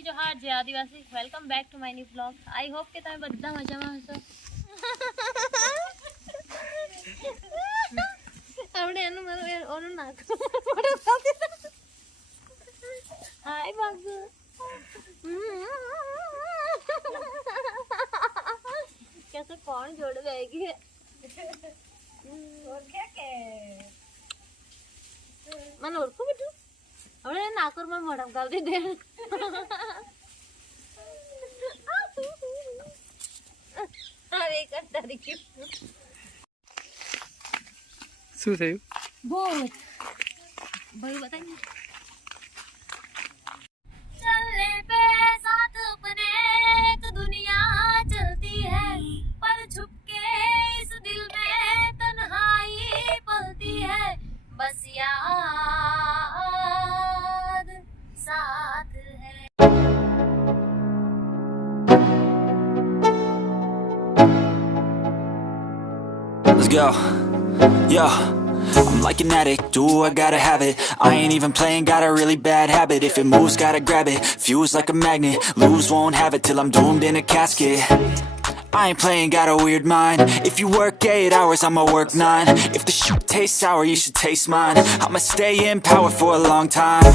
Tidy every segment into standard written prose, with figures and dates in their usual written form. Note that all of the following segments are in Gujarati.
જય જોહાર જય આદિવાસી welcome back to my new blog I hope કે તમે બધા મજામાં હશો આપણે એનું મારું ઓનું નાખો હાય બાબુ कैसे कौन जोड़ रहेगी मन ओळखू बेटू હવે નાકોરમાં મોઢમ ગાળી દે અરે કંટાળી ગયું શું થયું બોલ ભાઈ બતાઈ चलने पे साथ अपने तो दुनिया चलती है पर छुप के इस दिल में तन्हाई पलती है बस याद साथ है Let's go, yo. I'm like an addict, do I gotta have it. I ain't even playing, got a really bad habit. If it moves, gotta grab it, fuse like a magnet. Lose, won't have it till I'm doomed in a casket. I ain't playing, got a weird mind. If you work 8 hours, I'ma work 9. If the shoot tastes sour, you should taste mine. I'ma stay in power for a long time.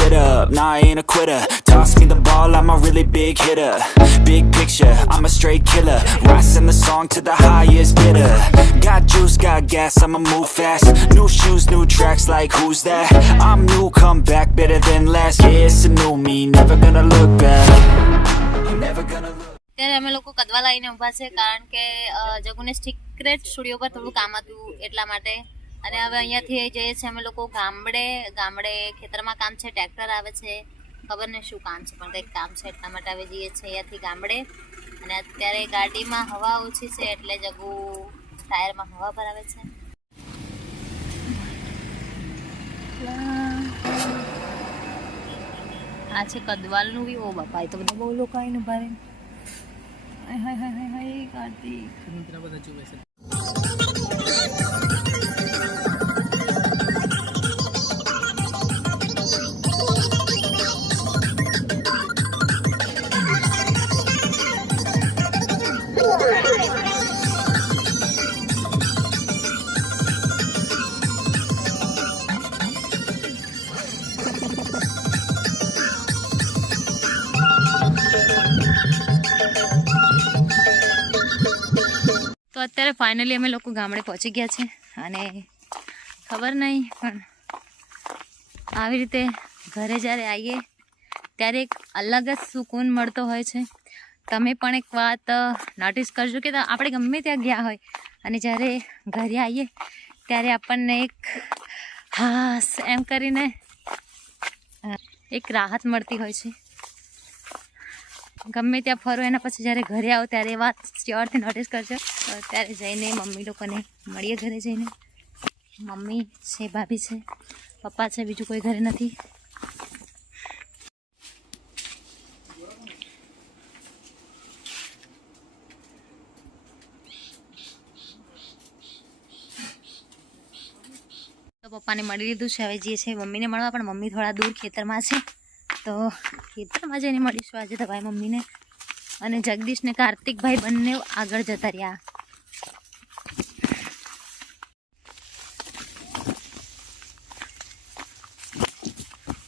Get up, nah, I ain't a quitter. Toss me the ball, I'm a really big hitter. Big picture, I'm a straight killer. Rising the song to the highest bidder. Got juice, got gas, I'ma move fast. New shoes, new tracks, like who's that? I'm new, come back, better than last. Yeah, it's a new me, never gonna look back. Never gonna look. ત્યારે અમે લોકો કદવા લાવીને ઊભા છે કારણ કે જગુને સિક્રેટ સ્ટુડિયો પર થોડું કામ હતું એટલા માટે અને હવે અહીંયાથી જઈએ છીએ અમે લોકો ગામડે ખેતરમાં કામ છે ટ્રેક્ટર આવે છે ખબર નહીં શું કામ છે પણ કંઈક કામ છે એટલા માટે હવે જઈએ છીએ અહીંયાથી ગામડે અને અત્યારે ગાડીમાં હવા ઓછી છે એટલે જગુ ટાયરમાં હવા ભરાવે છે આ છે કદવાલનું બી ઓ બાપા એ તો બધા બહુ લોકો આવીને ઉભા રહે હાય કાર્તિક મિત્ર બધા જુએ છે તો અત્યારે ફાઇનલી અમે લોકો ગામડે પહોંચી ગયા છે અને ખબર નહીં પણ આવી રીતે ઘરે જ્યારે આવીએ ત્યારે એક અલગ જ સુકૂન મળતો હોય છે તમે પણ એક વાત નોટિસ કરજો કે આપણે ગમે ત્યાં ગયા હોય અને જ્યારે ઘરે આવીએ ત્યારે આપણને એક હાસ એમ કરીને એક રાહત મળતી હોય છે ગમે ત્યાં ફરો એના પછી જ્યારે ઘરે આવો ત્યારે એ વાત શ્યોરથી નોટિસ કરજો ત્યારે જઈને મમ્મી લોકોને મળીએ ઘરે જઈને મમ્મી છે ભાભી છે પપ્પા છે બીજું કોઈ ઘરે નથી તો પપ્પાને મળી લીધું છે હવે જે છે મમ્મીને મળવા પણ મમ્મી થોડા દૂર ખેતરમાં છે તો ખેતરમાં જઈને મળીશું આજે તો ભાઈ મમ્મીને અને જગદીશ ને કાર્તિકભાઈ બંને આગળ જતા રહ્યા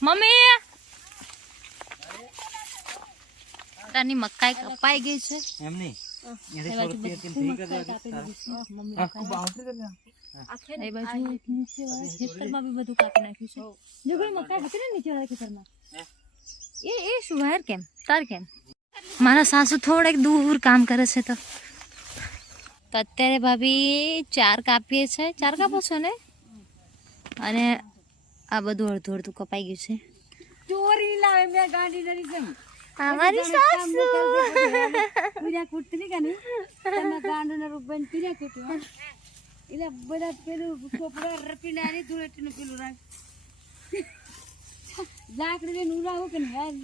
મમ્મી તારની મકાઈ કપાઈ ગઈ છે એમ નહીં એ બાજુ ખેતરમાં બી બધું કાપી નાખ્યું છે જો કોઈ મકાઈ હતી ને નીચે વાળા ખેતરમાં એ શું યાર કેમ તાર કેમ મારા સાસુ થોડેક દૂર કામ કરે છે તો અત્યારે ભાભી 4 કાપીએ છે 4 કાપો છો ને અને આ બધું અડધું અડધું કપાઈ ગયું છે ચોરી લાવે મેં ગાંડી નરી છે અમારી સાસુ પૂજા કુટલી કાને તમે ગાંડો ને રૂપન પૂજા કુટવા એટલે બધા પેલું કોપડા રપીને આની ધૂળેટીનું પેલું રાખ લાકડી લઈને ઉડાવું કે નહીં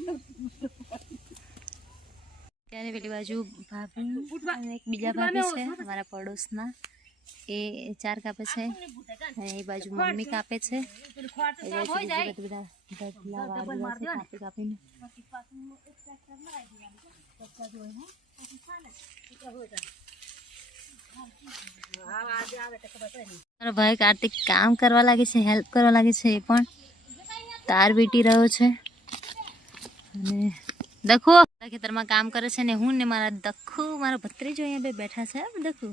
ત્યારે પેલી બાજુ ભાભી અને એક બીજા ભાભી છે અમારા પડોશના એ 4 કાપે છે અને એ બાજુ મમ્મી કાપે છે. એ બાજુ બધા ઢગલા વાળેલા છે કાપી કાપીને. મારો ભાઈ કાર્તિક કામ કરવા લાગે છે, હેલ્પ કરવા લાગે છે. એ પણ તાર વીટી રહ્યો છે અને દખો ખેતરમાં કામ કરે છે ને હું ને મારા દખુ મારો ભત્રીજો અહીંયા બે બેઠા છે. દખુ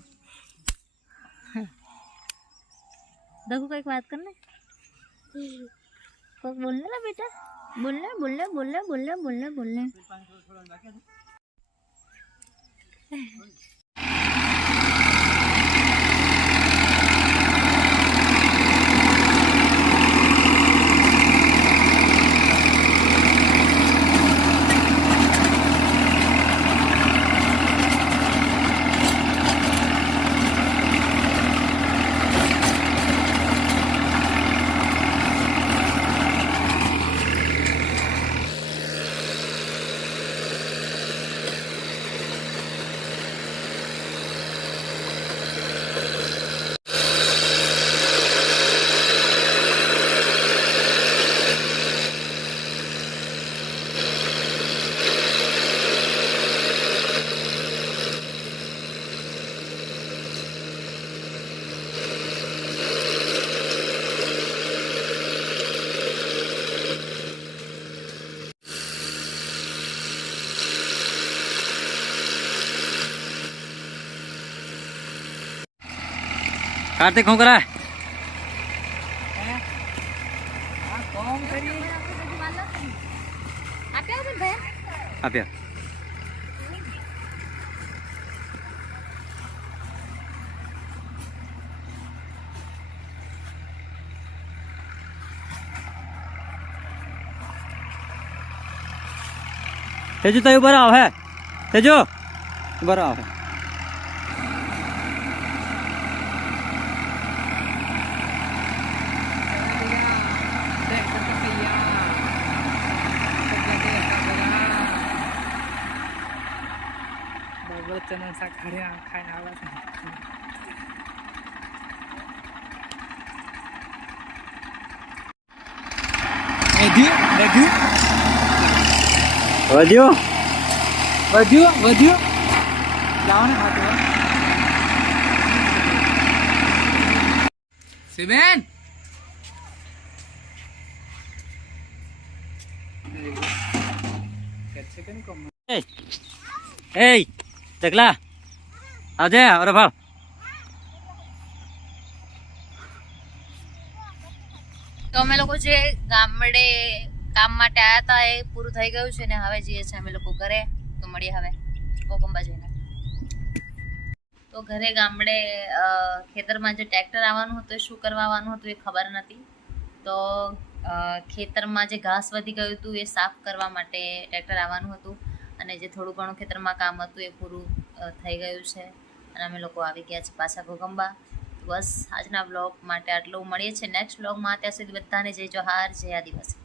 दखू को एक बात करने को बोलने ना बेटा, बोलने बोलने बोलने बोलने बोलने बोलने. कार्तिक શું કરે? આપ્યા તેજુ તો ઉભા આવ હે. તેજુ ઉભા આવ હે. ચણા શાક ખાઈને આવે છે. વધ્યું લાવો ને ખાતું સિમેન. એ ચકલા આવજે. અરે ભાવ તો અમે લોકો જે ગામડે કામ માટે આવ્યા હતા એ પૂરું થઈ ગયું છે ને હવે જઈએ છીએ અમે લોકો ઘરે. તો મળીએ હવે કોકંબા જઈને. તો ઘરે ગામડે ખેતરમાં જે ટ્રેક્ટર આવવાનું હતું એ શું કરવા આવવાનું હતું એ ખબર નથી. તો ખેતરમાં જે ઘાસ વધી ગયું હતું એ સાફ કરવા માટે ટ્રેક્ટર આવવાનું હતું અને જે થોડું ઘણું ખેતરમાં કામ હતું એ પૂરું થઈ ગયું છે અને અમે લોકો આવી ગયા છે પાછા ઘોગંબા. બસ આજના બ્લોગ માટે આટલું. મળીએ છીએ નેક્સ્ટ બ્લોગમાં. ત્યાં સુધી બધાને જય જોહાર, જય આદિવાસી.